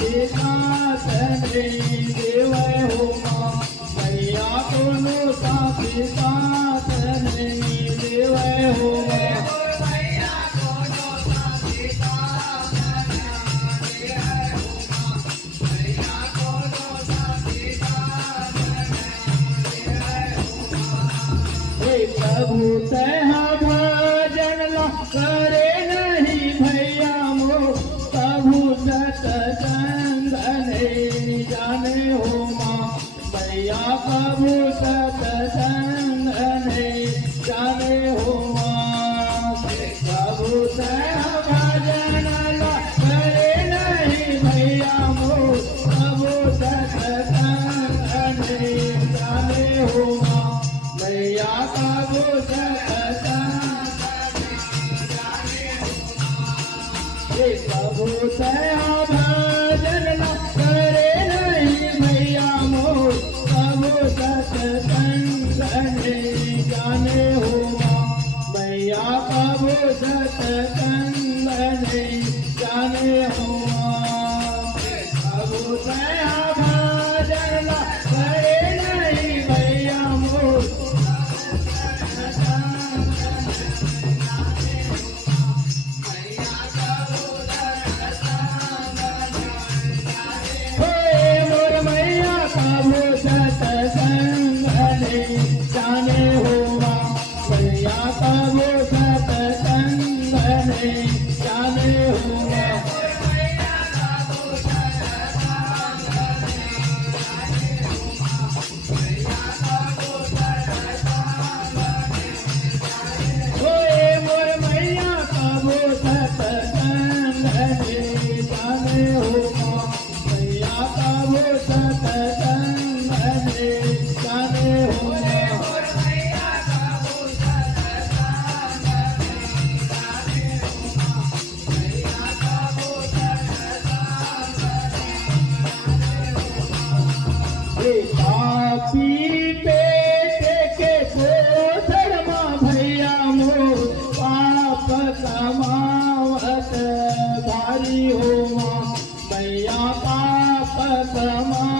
तने देवै हो मां मैया कोनो साथी तने देवै हो मां मैया कोनो साथी मैया कोनो साथी हे प्रभु तह भजन ला करे नहीं भैया मो प्रभु सत्संग नहीं जाने हो मां भैया प्रभु सत्संग नहीं जाने हो मां प्रभु तह भजन ला करे नहीं भैया मो प्रभु सत्संग नहीं जाने हो मां भैया प्रभु प्रभु तया भजन न करे नहीं भैया मोर प्रभु सत्संग नहीं जाने हो मां भैया प्रभु सत्संग नहीं जाने हो मां प्रभु तया भजन न करे नहीं भैया मोर जाने हो मां भैया प्रभु सत्संग नहीं जाने हो मां मोर मैया प्रभु सत्संग नहीं जाने हो मां भैया प्रभु सत्संग नहीं जाने हो मां पापी पेट के पोथर मां भैया मोर पाप कमावत भारी हो मां भैया पाप कमा